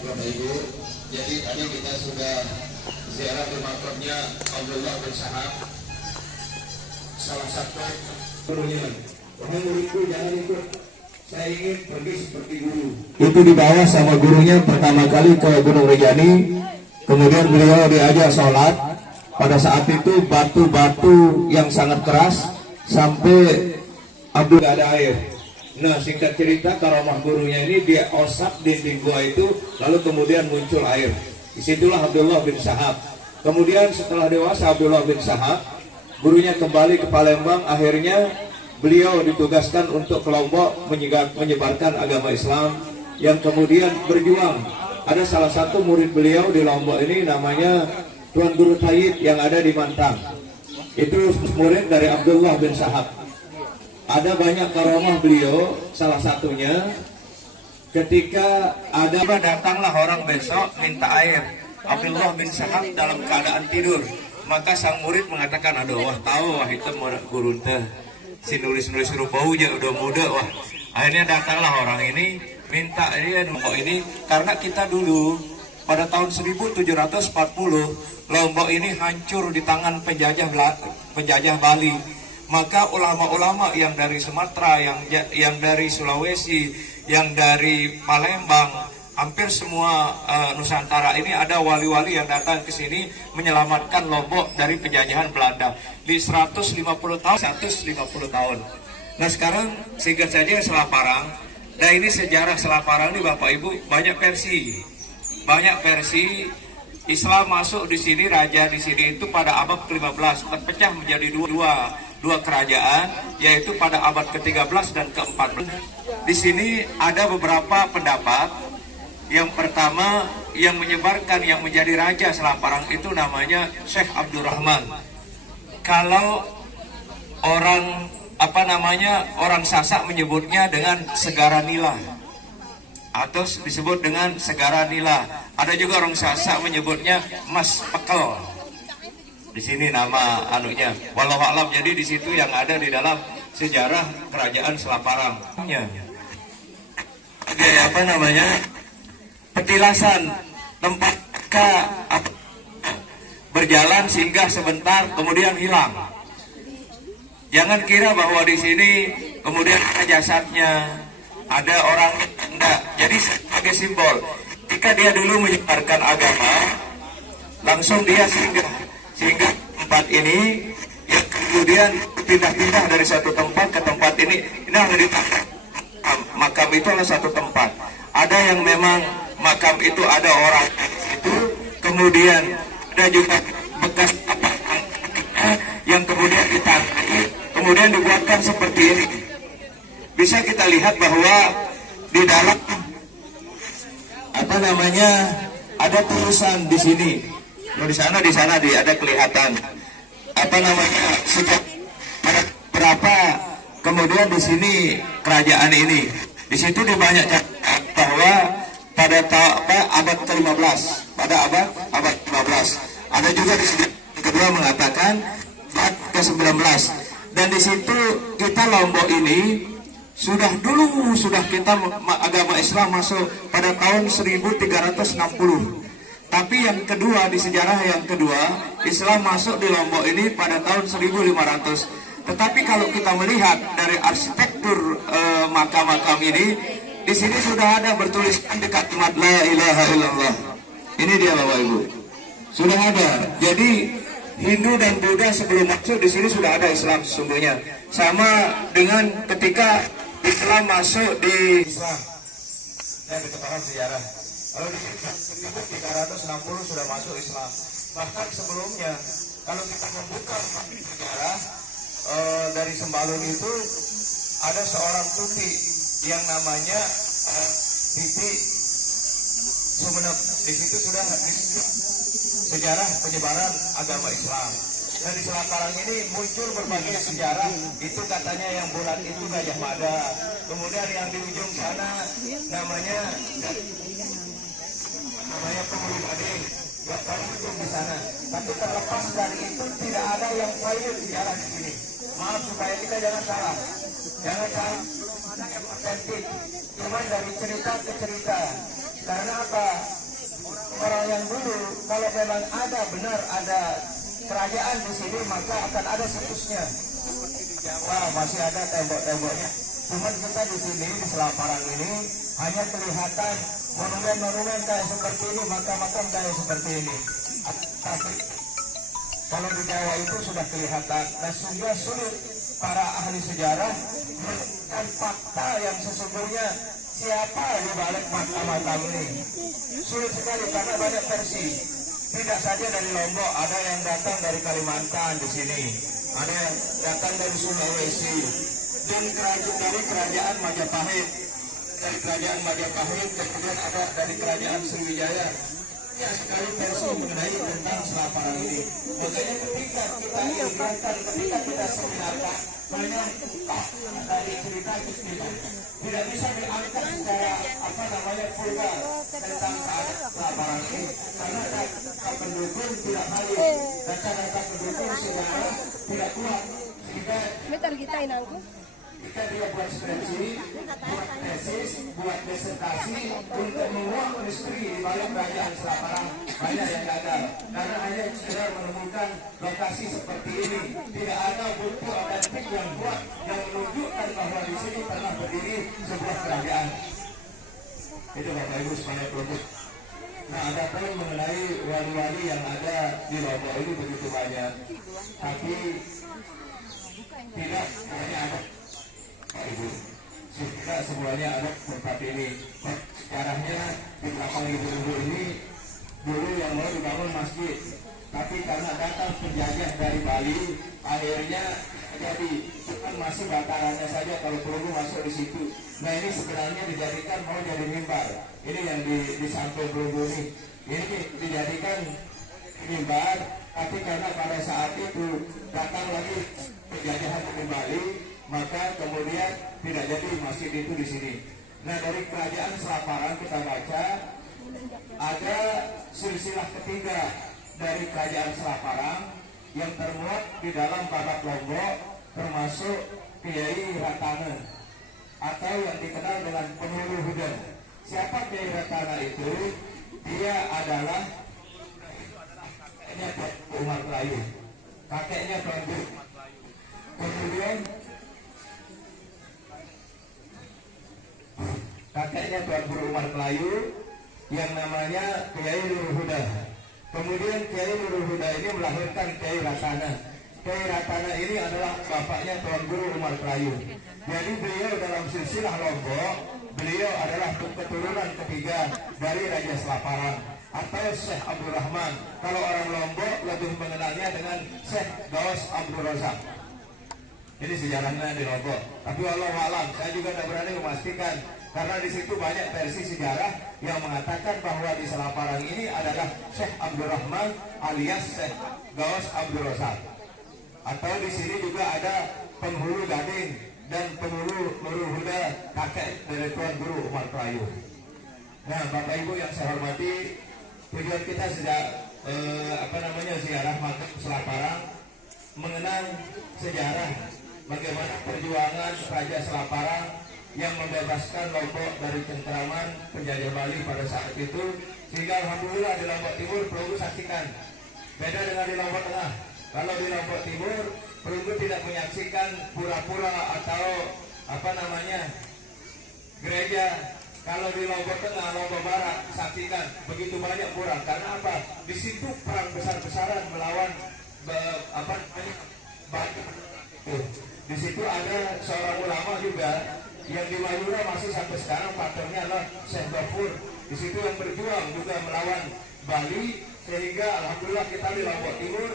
Bapak Ibu. Jadi tadi kita sudah ziarah ke makamnya Abdullah bin Sahab, salah satu gurunya. Wahai muridku, jangan ikut, saya ingin pergi seperti guru. Itu dibawa sama gurunya pertama kali ke Gunung Rinjani. Kemudian beliau diajak sholat. Pada saat itu batu-batu yang sangat keras sampai Abdul ada air. Nah, singkat cerita, karomah gurunya ini dia osap dinding gua itu, lalu kemudian muncul air. Disitulah Abdullah bin Sahab. Kemudian setelah dewasa Abdullah bin Sahab, gurunya kembali ke Palembang. Akhirnya beliau ditugaskan untuk ke Lombok menyebarkan agama Islam, yang kemudian berjuang. Ada salah satu murid beliau di Lombok ini namanya Tuan Guru Tayyib yang ada di Mantang. Itu murid dari Abdullah bin Sahab. Ada banyak karomah beliau, salah satunya ketika datanglah orang besok minta air. Abdullah bin Sahab dalam keadaan tidur. Maka sang murid mengatakan, aduh wah tahu wah itu guru teh si nulis-nulis rupau aja udah muda wah. Akhirnya datanglah orang ini minta dia ini karena kita dulu pada tahun 1740 Lombok ini hancur di tangan penjajah Bali. Maka ulama-ulama yang dari Sumatera, yang dari Sulawesi, yang dari Palembang, hampir semua Nusantara ini ada wali-wali yang datang ke sini menyelamatkan Lombok dari penjajahan Belanda di 150 tahun. Nah sekarang singkat saja Selaparang. Nah ini sejarah Selaparang ini Bapak Ibu banyak versi. Islam masuk di sini, raja di sini itu pada abad ke-15 terpecah menjadi dua kerajaan, yaitu pada abad ke-13 dan ke-14. Di sini ada beberapa pendapat. Yang pertama yang menyebarkan yang menjadi raja Selaparang itu namanya Syekh Abdurrahman. Kalau orang orang Sasak menyebutnya dengan Segara Nila atau disebut dengan Segara Nila. Ada juga orang Sasak menyebutnya Mas Pekel. Di sini nama anunya. Walau alam, jadi di situ yang ada di dalam sejarah kerajaan Selaparang. Petilasan tempat berjalan singgah sebentar kemudian hilang. Jangan kira bahwa di sini kemudian ada jasadnya, ada orang enggak. Jadi sebagai simbol. Ketika dia dulu menyebarkan agama, langsung dia singgah tempat ini, yang kemudian pindah-pindah dari satu tempat ke tempat ini. Nah, dari makam itu adalah satu tempat. Ada yang memang makam itu ada orang itu, kemudian ada juga bekas yang kemudian ditangkap, kemudian dibuatkan seperti ini. Bisa kita lihat bahwa di dalam ada tulisan di sini. Di sana ada kelihatan sejak ada berapa kemudian di sini kerajaan ini. Di situ banyak bahwa pada abad ke-15, pada abad ke-15. Ada juga di sini yang kedua mengatakan abad ke-19. Dan di situ kita Lombok ini sudah kita agama Islam masuk pada tahun 1360. Tapi yang kedua, di sejarah yang kedua, Islam masuk di Lombok ini pada tahun 1500. Tetapi kalau kita melihat dari arsitektur makam-makam ini, di sini sudah ada bertuliskan dekat kalimat La ilaha illallah. Ini dia Bapak Ibu. Sudah ada. Jadi Hindu dan Buddha sebelum masuk di sini sudah ada Islam sesungguhnya. Sama dengan ketika Islam masuk di Islam. Dan diketahui sejarah. Kalau di 1360 sudah masuk Islam. Bahkan sebelumnya, kalau kita membuka sejarah dari Sembalun itu ada seorang tuti yang namanya Titi Sumenep. Di situ sudah sejarah penyebaran agama Islam. Dan di Selaparang ini muncul berbagai sejarah. Itu katanya yang bulat itu Gajah Mada. Kemudian yang di ujung sana namanya Penghulu Gading. Yang paling ujung di sana. Tapi terlepas dari itu tidak ada yang valid sejarah di sini. Maaf supaya kita jangan salah. Jangan salah. Yang otentik. Cuma dari cerita ke cerita. Karena apa? Orang yang dulu kalau memang ada benar ada kerajaan di sini maka akan ada situsnya. Wah, masih ada tembok-temboknya. Cuman kita di sini di Selaparang ini hanya kelihatan monumen-monumen kayak seperti ini, makam-makam kayak seperti ini. Tapi kalau di Jawa itu sudah kelihatan. Nah, sehingga sulit para ahli sejarah menemukan fakta yang sesungguhnya siapa di balik makam-makam ini. Sulit sekali karena banyak versi. Tidak saja dari Lombok, ada yang datang dari Kalimantan di sini, ada yang datang dari Sulawesi, dan dari kerajaan Majapahit, kemudian ada dari kerajaan Sriwijaya. Ya, sekali versi mengenai tentang Selaparang ini. Makanya ketika kita ilmukan, ketika kita seminarkan, banyak dari cerita kita tidak bisa diangkat secara vulgar tentang Selaparang ini, karena data pendukung tidak valid, data pendukung sejarah tidak kuat, sehingga kita dia buat skripsi, buat tesis, buat disertasi untuk menguak misteri di balik kerajaan Selaparang banyak yang gagal karena hanya sekedar menemukan lokasi seperti ini. Tidak ada bukti otentik yang kuat yang menunjukkan bahwa di sini pernah berdiri sebuah kerajaan. Itu Bapak Ibu semuanya produk. Nah, ada pun mengenai wali-wali yang ada di Lombok ini begitu banyak, tapi tidak hanya ada Pak Ibu, tidak semuanya ada tempat ini. Sejarahnya di belakang ibu-ibu ini dulu yang mau dibangun masjid, tapi karena datang penjajah dari Bali, akhirnya jadi bukan masih batarannya saja kalau perlu masuk di situ. Nah, ini sebenarnya dijadikan mau jadi mimbar. Ini yang di samping Belunggu ini dijadikan mimbar, tapi karena pada saat itu datang lagi penjajahan dari Bali, maka kemudian tidak jadi masjid itu di sini. Nah, dari kerajaan Selaparang kita baca ada silsilah ketiga dari kerajaan Selaparang yang termuat di dalam Babat Lombok, termasuk Kiai Ratana atau yang dikenal dengan Penghulu Huda. Siapa Kiai Ratana itu? Dia adalah kakeknya Tuan Umar Melayu, kakeknya Tuan Guru. Kemudian kakeknya Tuan Guru Umar Melayu yang namanya Kiai Nurul Huda. Kemudian Kiai Nurul Huda ini melahirkan Kiai Ratana. Kiai Ratana ini adalah bapaknya Tuan Guru Umar Melayu. Jadi beliau dalam silsilah Lombok, beliau adalah keturunan ketiga dari Raja Selaparang atau Syekh Abdul Rahman. Kalau orang Lombok lebih mengenalnya dengan Syekh Gaos Abdul Razak. Ini sejarahnya di Lombok. Tapi wallahu alam, saya juga tidak berani memastikan karena di situ banyak versi sejarah yang mengatakan bahwa di Selaparang ini adalah Syekh Abdul Rahman alias Syekh Gaos Abdul Razak. Atau di sini juga ada Penghulu Gading dan Penghulu Nurul Huda, kakek dari Tuan Guru Umar Melayu. Nah, Bapak Ibu yang saya hormati, tujuan kita sejak ziarah makam Selaparang mengenang sejarah bagaimana perjuangan Raja Selaparang yang membebaskan Lombok dari cengkraman penjajah Bali pada saat itu, sehingga alhamdulillah di Lombok Timur perlu saksikan. Beda dengan di Lombok Tengah. Kalau di Lombok Timur perlu tidak menyaksikan pura-pura atau gereja. Kalau di Lombok Tengah, Lombok Barat saksikan begitu banyak pura. Karena apa? Di situ perang besar-besaran melawan Di situ ada seorang ulama juga yang di Madura masih sampai sekarang paternya adalah Syekh Bafur. Di situ yang berjuang juga melawan Bali, sehingga alhamdulillah kita di Lombok Timur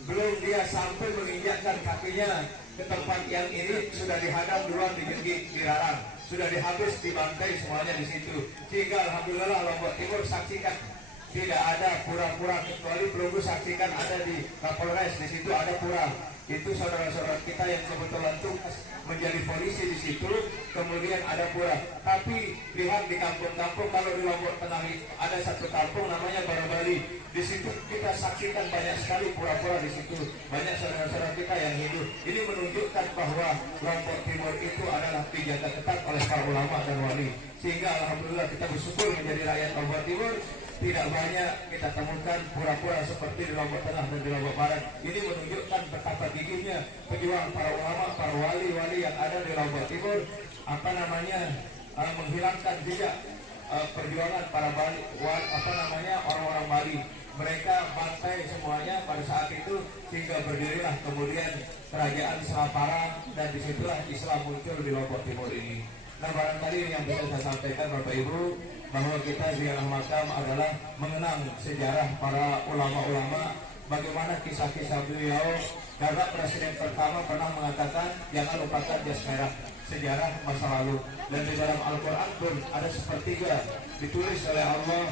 belum dia sampai menginjakkan kakinya ke tempat yang ini sudah dihadang duluan, dirarang, sudah dihabis, dibantai semuanya di situ. Sehingga alhamdulillah Lombok Timur saksikan tidak ada pura-pura, kecuali perlu saksikan ada di Kapolres, di situ ada pura. Itu saudara-saudara kita yang kebetulan tugas menjadi polisi di situ, kemudian ada pura. Tapi lihat di kampung-kampung, kalau di Lombok Tengah ada satu kampung namanya Barabali. Di situ kita saksikan banyak sekali pura-pura di situ. Banyak saudara-saudara kita yang hidup. Ini menunjukkan bahwa Lombok Timur itu adalah dijaga ketat oleh para ulama dan wali. Sehingga alhamdulillah kita bersyukur menjadi rakyat Lombok Timur. Tidak banyak kita temukan pura-pura seperti di Lombok Tengah dan di Lombok Barat. Ini menunjukkan betapa gigihnya pejuang para ulama, para wali-wali yang ada di Lombok Timur, menghilangkan jejak perjuangan para Bali, orang-orang Bali. Mereka bantai semuanya pada saat itu sehingga berdirilah kemudian kerajaan Selapara, dan disitulah Islam muncul di Lombok Timur ini. Nah, barangkali yang bisa saya sampaikan Bapak Ibu, bahwa kita ziarah makam adalah mengenang sejarah para ulama-ulama, bagaimana kisah-kisah beliau. Karena presiden pertama pernah mengatakan jangan lupakan jas merah, sejarah masa lalu. Dan di dalam Al-Quran pun ada sepertiga ditulis oleh Allah,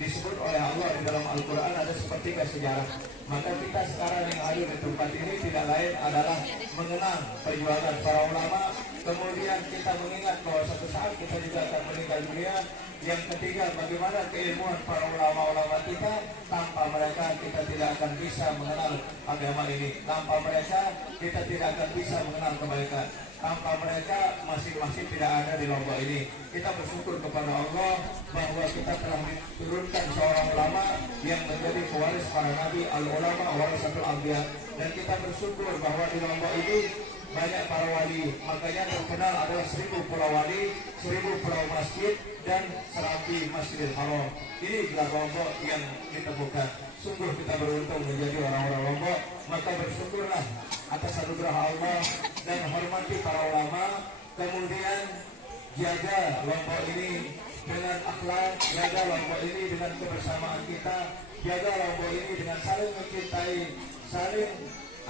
disebut oleh Allah di dalam Al-Quran ada sepertiga sejarah. Maka kita sekarang yang hadir di tempat ini tidak lain adalah mengenang perjuangan para ulama. Kemudian kita mengingat bahwa suatu saat kita juga akan meninggal dunia. Yang ketiga, bagaimana keilmuan para ulama-ulama kita. Tanpa mereka kita tidak akan bisa mengenal agama ini. Tanpa mereka kita tidak akan bisa mengenal kebaikan. Tanpa mereka masing-masing tidak ada di Lombok ini. Kita bersyukur kepada Allah bahwa kita telah diturunkan seorang ulama yang menjadi pewaris para nabi, al-ulama warasatul anbiya. Dan kita bersyukur bahwa di Lombok ini banyak para wali. Makanya terkenal adalah 1000 pulau wali, 1000 pulau masjid, dan 100 Masjidil Haram. Ini gelar Lombok yang ditemukan. Sungguh kita beruntung menjadi orang-orang Lombok. Maka bersyukurlah atas anugerah Allah dan hormati para ulama. Kemudian jaga Lombok ini dengan akhlak, jaga Lombok ini dengan kebersamaan kita, jaga Lombok ini dengan saling mencintai, saling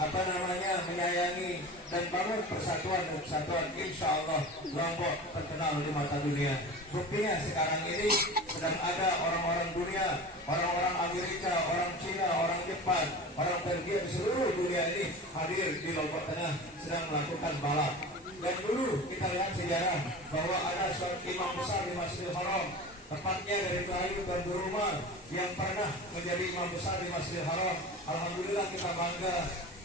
menyayangi, dan bangun persatuan dan kesatuan. Insya Allah Lombok terkenal di mata dunia. Buktinya sekarang ini sedang ada orang-orang dunia, orang-orang Amerika, orang Cina, orang Jepang, orang Belgia di seluruh dunia ini hadir di Lombok Tengah sedang melakukan balap. Dan dulu kita lihat sejarah bahwa ada seorang imam besar di Masjidil Haram, tepatnya dari kayu dan rumah, yang pernah menjadi imam besar di Masjidil Haram. Alhamdulillah kita bangga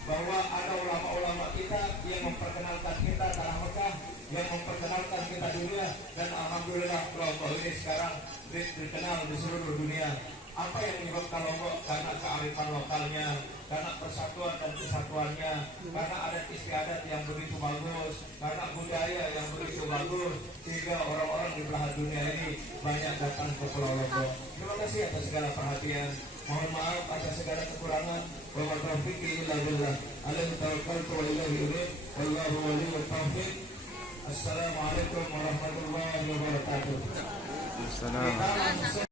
bahwa ada ulama-ulama kita yang memperkenalkan kita tanah Mekah, yang memperkenalkan kita dunia. Dan alhamdulillah Lombok ini sekarang dikenal di seluruh dunia. Apa yang menyebabkan Lombok? Karena kearifan lokalnya, karena persatuan dan kesatuannya, karena adat istiadat yang begitu bagus, karena budaya yang begitu bagus, sehingga orang-orang di belahan dunia ini banyak datang ke Pulau Lombok. Terima kasih atas segala perhatian. Mohon maaf atas segala kekurangan. Wa ma taufiqi illa billah. Alaihi tawakkaltu wa ilaihi unib. Wallahu waliyyut taufiq. Assalamualaikum warahmatullahi wabarakatuh.